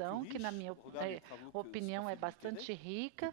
exposição, que na minha opinião é bastante rica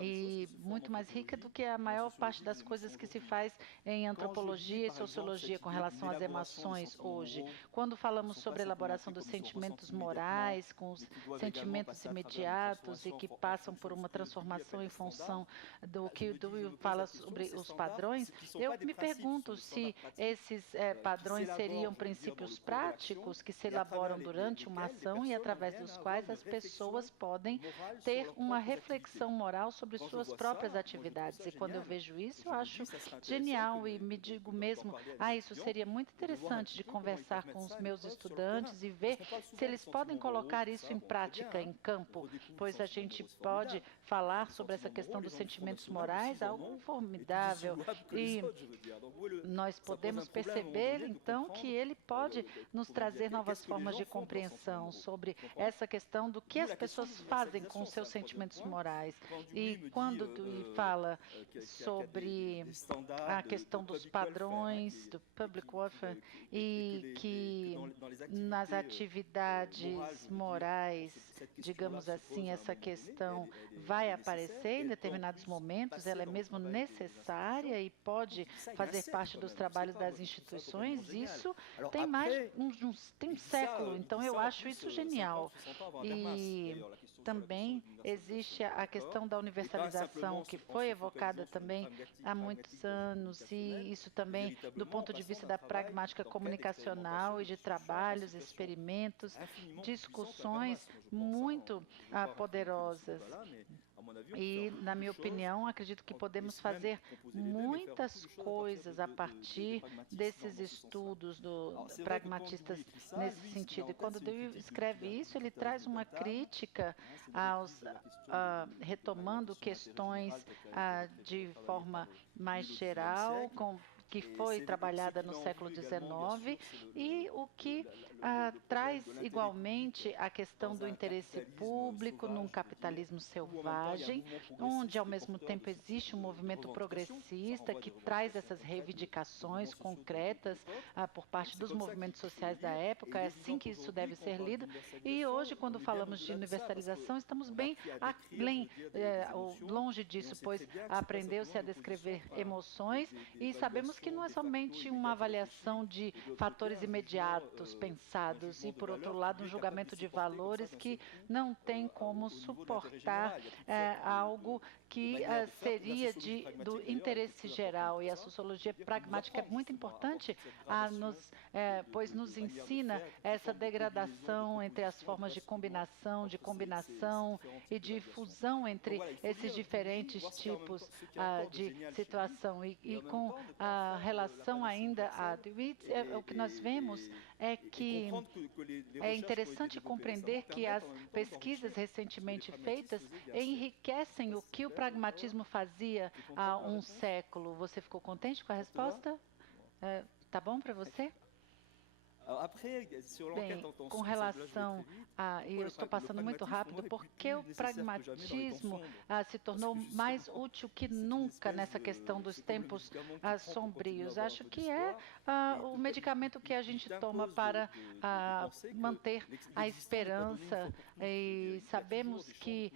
e muito mais rica do que a maior parte das coisas que se faz em antropologia e sociologia com relação às emoções hoje. Quando falamos sobre a elaboração dos sentimentos morais, com os sentimentos imediatos e que passam por uma transformação em função do que o Dewey fala sobre os padrões, eu me pergunto se esses padrões seriam princípios práticos que se elaboram durante uma ação e através dos quais as pessoas podem ter uma reflexão moral sobre suas próprias atividades. E quando eu vejo isso, eu acho genial e me digo mesmo, isso seria muito interessante de conversar com os meus estudantes e ver se eles podem colocar isso em prática, em campo, pois a gente pode falar sobre essa questão dos sentimentos morais, algo formidável, e nós podemos perceber, então, que ele pode nos trazer novas formas de compreensão sobre essa questão do que as pessoas fazem com seus sentimentos morais. E quando Dewey fala sobre a questão dos padrões do public warfare e que nas atividades morais, digamos assim, essa questão vai aparecer em determinados momentos, ela é mesmo necessária e pode fazer parte dos trabalhos das instituições, isso tem mais tem um século, então eu acho isso genial. E também existe a questão da universalização, que foi evocada também há muitos anos, e isso também do ponto de vista da pragmática comunicacional e de trabalhos, experimentos, discussões muito poderosas. E, na minha opinião, acredito que podemos fazer muitas coisas a partir desses estudos pragmatistas nesse sentido. E quando Dewey escreve isso, ele traz uma crítica retomando questões de forma mais geral, que foi trabalhada no século XIX e o que traz igualmente a questão do interesse público num capitalismo selvagem, onde ao mesmo tempo existe um movimento progressista que traz essas reivindicações concretas por parte dos movimentos sociais da época. É assim que isso deve ser lido. E hoje, quando falamos de universalização, estamos bem além, longe disso, pois aprendeu-se a descrever emoções e sabemos que não é somente uma avaliação de fatores imediatos pensados e, por outro lado, um julgamento de valores que não tem como suportar algo que seria do interesse geral. E a sociologia pragmática é muito importante, pois nos ensina essa degradação entre as formas de combinação e de fusão entre esses diferentes tipos de situação. E com a relação ainda a Dewey, o que nós vemos é que é interessante compreender que as pesquisas recentemente feitas enriquecem o que o pragmatismo fazia há um século. Você ficou contente com a resposta? Tá bom para você? Bem, com relação e eu estou passando muito rápido, porque o pragmatismo se tornou mais útil que nunca nessa questão dos tempos sombrios. Acho que é o medicamento que a gente toma para manter a esperança, e sabemos que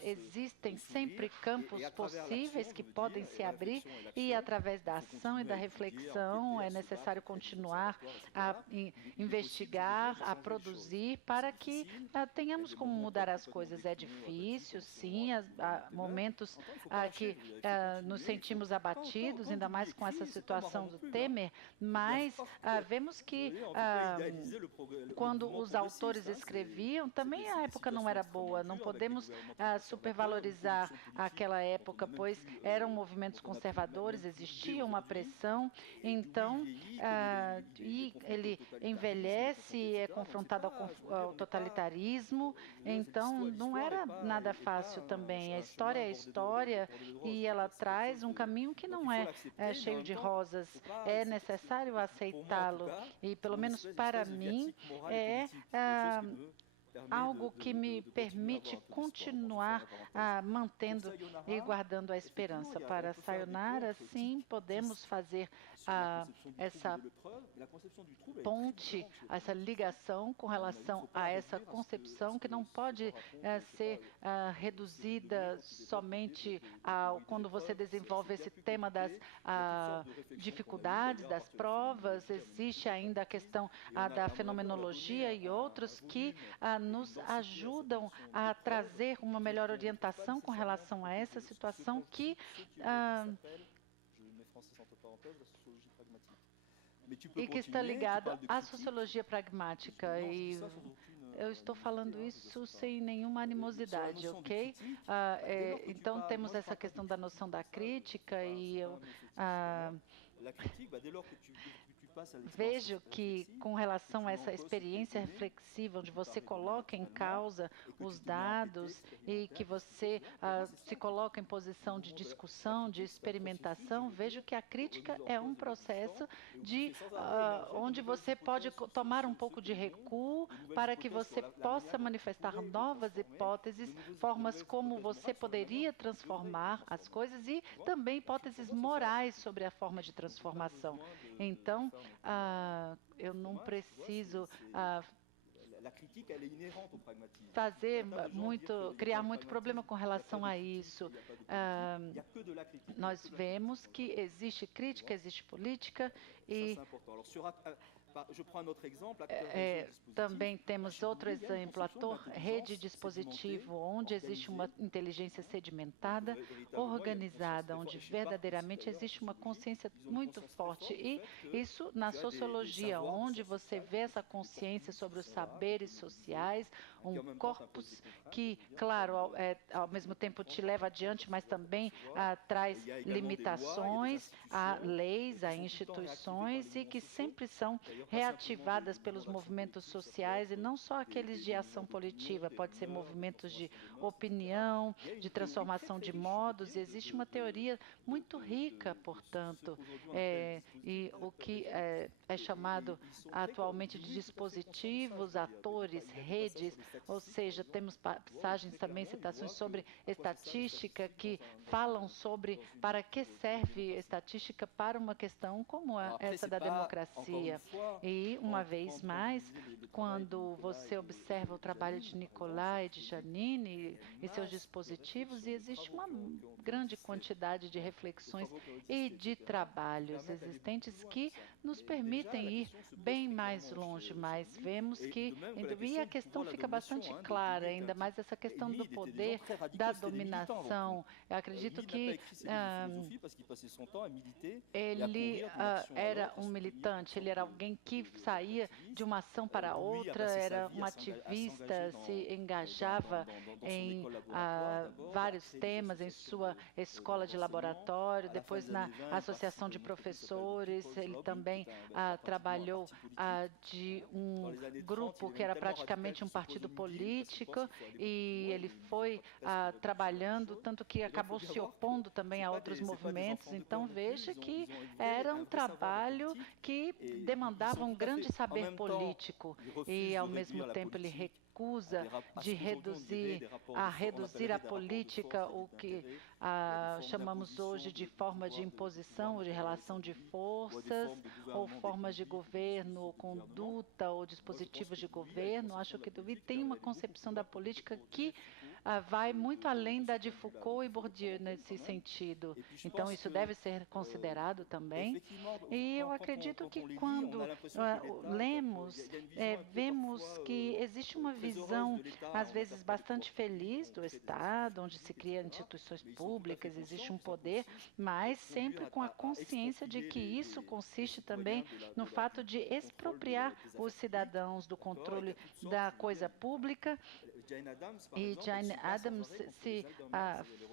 existem sempre campos possíveis que podem se abrir, e através da ação e da reflexão é necessário continuar a investigar, a produzir, para que tenhamos como mudar as coisas. É difícil, sim, há momentos que nos sentimos abatidos, ainda mais com essa situação do Temer, mas vemos que quando os autores escreviam, também a época não era boa, não podemos supervalorizar aquela época, pois eram movimentos conservadores, existia uma pressão, então, e ele envelhece e é confrontado ao totalitarismo, então não era nada fácil também. A história é a história e ela traz um caminho que não é cheio de rosas, é necessário aceitá-lo, e pelo menos para mim é algo que me permite continuar mantendo e guardando a esperança. Para Sayonara, sim, podemos fazer essa ponte, essa ligação com relação a essa concepção que não pode ser reduzida somente quando você desenvolve esse tema das dificuldades, das provas. Existe ainda a questão da fenomenologia e outros que nos ajudam a trazer uma melhor orientação com relação a essa situação que está ligada à sociologia pragmática. E eu estou falando isso sem nenhuma animosidade, ok? Então, temos essa questão da noção da crítica e eu vejo que, com relação a essa experiência reflexiva, onde você coloca em causa os dados e que você se coloca em posição de discussão, de experimentação, vejo que a crítica é um processo onde você pode tomar um pouco de recuo para que você possa manifestar novas hipóteses, formas como você poderia transformar as coisas e também hipóteses morais sobre a forma de transformação. Então, eu não preciso criar muito problema com relação a isso. Nós vemos que existe crítica, existe política e também temos outro exemplo, rede dispositivo, onde existe uma inteligência sedimentada, organizada, onde verdadeiramente existe uma consciência muito forte. E isso na sociologia, onde você vê essa consciência sobre os saberes sociais, um corpus que, claro, ao mesmo tempo te leva adiante, mas também traz limitações a leis, a instituições e que sempre são reativadas pelos movimentos sociais e não só aqueles de ação positiva, pode ser movimentos de opinião, de transformação de modos, e existe uma teoria muito rica, portanto, e o que é chamado atualmente de dispositivos, atores, redes, ou seja, temos passagens também, citações sobre estatística que falam sobre para que serve estatística para uma questão como essa da democracia. E, uma vez mais, quando você observa o trabalho de Nicolai e de Janine e seus dispositivos, e existe uma grande quantidade de reflexões e de trabalhos existentes que nos permitem ir bem mais longe, mas vemos que e a questão fica bastante clara, ainda mais essa questão do poder, da dominação. Eu acredito que ele era um militante, ele era alguém que saía de uma ação para outra, era um ativista, se engajava em vários temas, em sua escola de laboratório, depois na associação de professores, ele também trabalhou de um grupo que era praticamente um partido político e ele foi trabalhando, tanto que acabou se opondo também a outros movimentos. Então, veja que era um trabalho que demandava um grande saber político e, ao mesmo tempo, ele recusa de reduzir a política, o que chamamos hoje de forma de imposição ou de relação de forças, ou formas de governo, ou conduta, ou dispositivos de governo. Acho que Dewey tem uma concepção da política que vai muito além da de Foucault e Bourdieu nesse sentido. Então, isso deve ser considerado também. E eu acredito que quando lemos, vemos que existe uma visão, às vezes, bastante feliz do Estado, onde se cria instituições públicas, existe um poder, mas sempre com a consciência de que isso consiste também no fato de expropriar os cidadãos do controle da coisa pública. E Jane Addams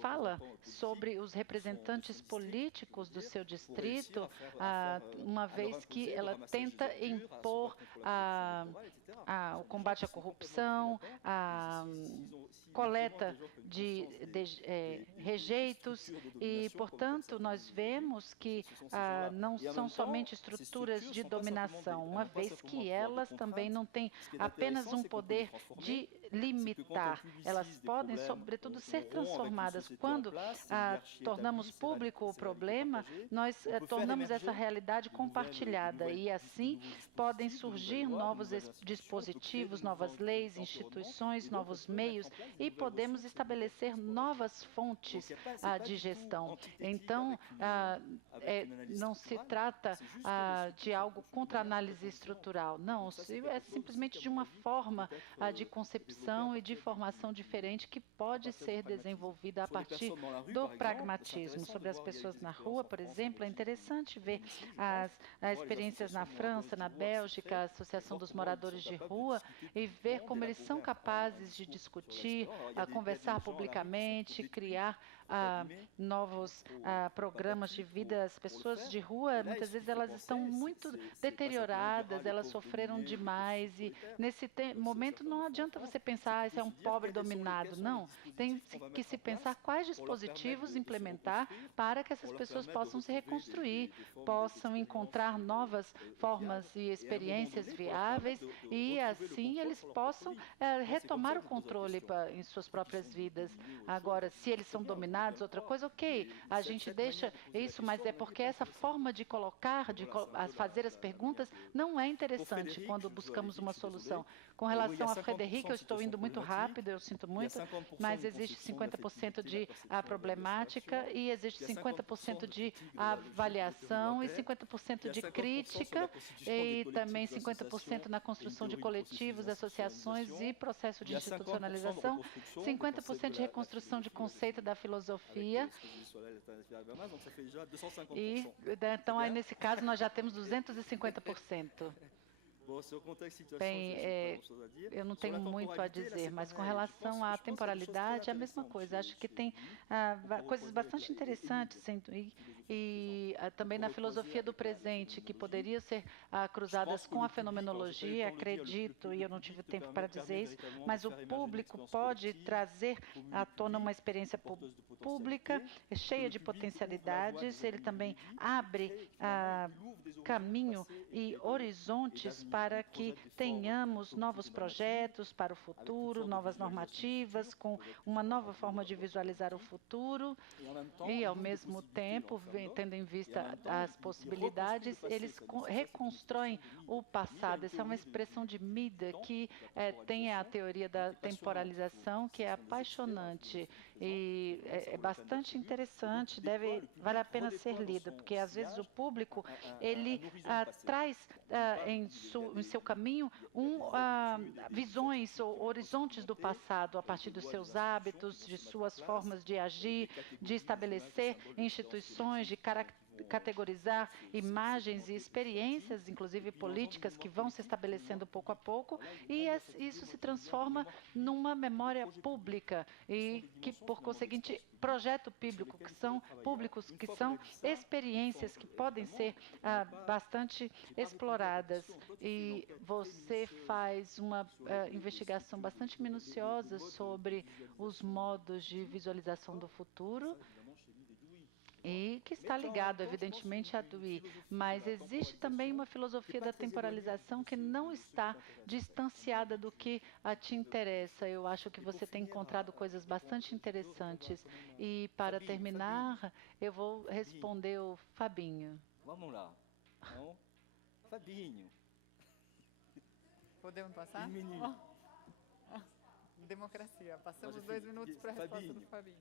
fala sobre os representantes políticos do seu distrito, uma vez que ela tenta impor o combate à corrupção, a coleta de rejeitos e, portanto, nós vemos que não são somente estruturas de dominação, uma vez que elas também não têm apenas um poder de limitar, elas podem, sobretudo, ser transformadas. Quando tornamos público o problema, nós tornamos essa realidade compartilhada e, assim, podem surgir novos dispositivos, novas leis, instituições, novos meios e podemos estabelecer novas fontes de gestão. Então, não se trata de algo contra a análise estrutural, não, é simplesmente de uma forma de concepção e de formação diferente que pode ser desenvolvida a partir do pragmatismo. Sobre as pessoas na rua, por exemplo, é interessante ver as experiências na França, na Bélgica, a Associação dos Moradores de Rua, e ver como eles são capazes de discutir, conversar publicamente, criar novos programas de vida. As pessoas de rua, muitas vezes, elas estão muito deterioradas, elas sofreram demais e, nesse momento, não adianta você pensar, esse é um pobre dominado. Não, tem que se pensar quais dispositivos implementar para que essas pessoas possam se reconstruir, possam encontrar novas formas e experiências viáveis e, assim, eles possam retomar o controle em suas próprias vidas. Agora, se eles são dominados, outra coisa, ok, a gente deixa isso, mas é porque essa forma de colocar, fazer as perguntas, não é interessante quando buscamos uma solução. Com relação a Frederic, eu estou indo muito rápido, eu sinto muito, mas existe 50% de problemática e existe 50% de avaliação e 50% de crítica e também 50% na construção de coletivos, associações e processo de institucionalização, 50% de reconstrução de conceito da filosofia. E, então, aí, nesse caso, nós já temos 250%. Bem, eu não tenho muito a dizer, mas com relação à temporalidade, é a mesma coisa. Acho que tem coisas bastante interessantes e também na filosofia do presente, que poderiam ser cruzadas com a fenomenologia, acredito, e eu não tive tempo para dizer isso, mas o público pode trazer à tona uma experiência pública cheia de potencialidades. Ele também abre caminho e horizontes para que tenhamos novos projetos para o futuro, novas normativas, com uma nova forma de visualizar o futuro e, ao mesmo tempo, tendo em vista as possibilidades, eles reconstroem o passado. Essa é uma expressão de Mida que tem a teoria da temporalização, que é apaixonante e é bastante interessante, vale a pena ser lida, porque às vezes o público ele traz em seu caminho visões ou horizontes do passado a partir dos seus hábitos, de suas formas de agir, de estabelecer instituições, de categorizar imagens e experiências, inclusive políticas, que vão se estabelecendo pouco a pouco, e isso se transforma numa memória pública e que, por conseguinte, projeto públicos que são experiências que podem ser bastante exploradas. E você faz uma investigação bastante minuciosa sobre os modos de visualização do futuro, e que está ligado, evidentemente, a Dewey, mas existe também uma filosofia da temporalização que não está distanciada do que te interessa. Eu acho que você tem encontrado coisas bastante interessantes. E, para terminar, eu vou responder o Fabinho. Vamos lá. Então, Fabinho. Podemos passar? Democracia. Passamos 2 minutos para a resposta do Fabinho.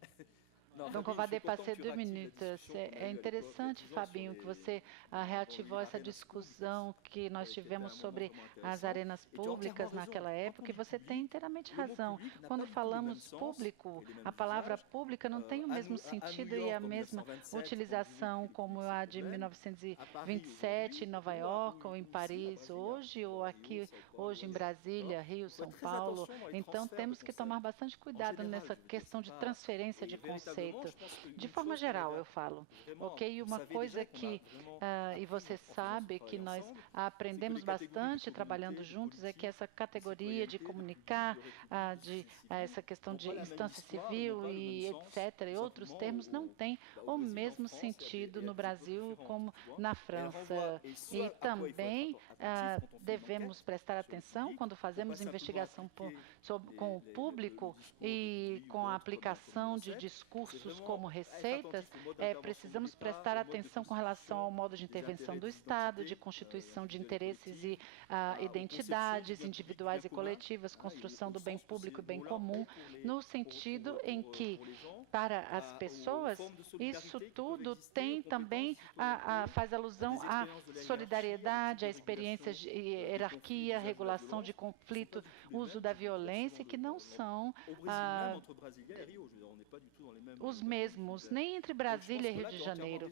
Donc, on va dépasser 2 minutes. É interessante, Fabinho, que você reativou essa discussão que nós tivemos sobre as arenas públicas naquela época, e você tem inteiramente razão. Quando falamos público, a palavra pública não tem o mesmo sentido e a mesma utilização como a de 1927 em Nova York, ou em Paris hoje, ou aqui hoje em Brasília, Rio, São Paulo. Então, temos que tomar bastante cuidado nessa questão de transferência de conceitos. preconceito. De forma geral, eu falo. Ok? Uma coisa que, e você sabe que nós aprendemos bastante trabalhando juntos, é que essa categoria de comunicar, essa questão de instância civil e etc., e outros termos, não tem o mesmo sentido no Brasil como na França. E também devemos prestar atenção quando fazemos investigação com o público e com a aplicação de discursos como receitas, precisamos prestar atenção com relação ao modo de intervenção do Estado, de constituição de interesses e identidades individuais e coletivas, construção do bem público e bem comum, no sentido em que, para as pessoas, isso tudo tem também faz alusão à solidariedade, à experiência de hierarquia, regulação de conflito, uso da violência, que não são os mesmos, nem entre Brasília e Rio de Janeiro.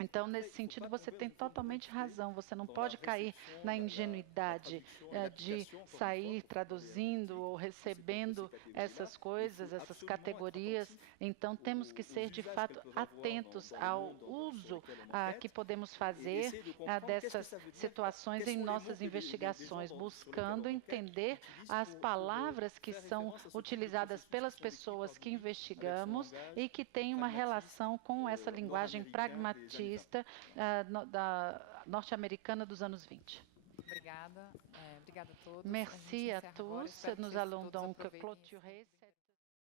Então, nesse sentido, você tem totalmente razão. Você não pode cair na ingenuidade de sair traduzindo ou recebendo essas coisas, essas categorias. Então, temos que ser, de fato, atentos ao uso que podemos fazer dessas situações em nossas investigações, buscando entender as palavras que são utilizadas pelas pessoas que investigamos e que têm uma relação com essa linguagem pragmatista norte-americana dos anos 20. Obrigada. Obrigada a todos. Merci à tous. Nous allons donc clôturer cette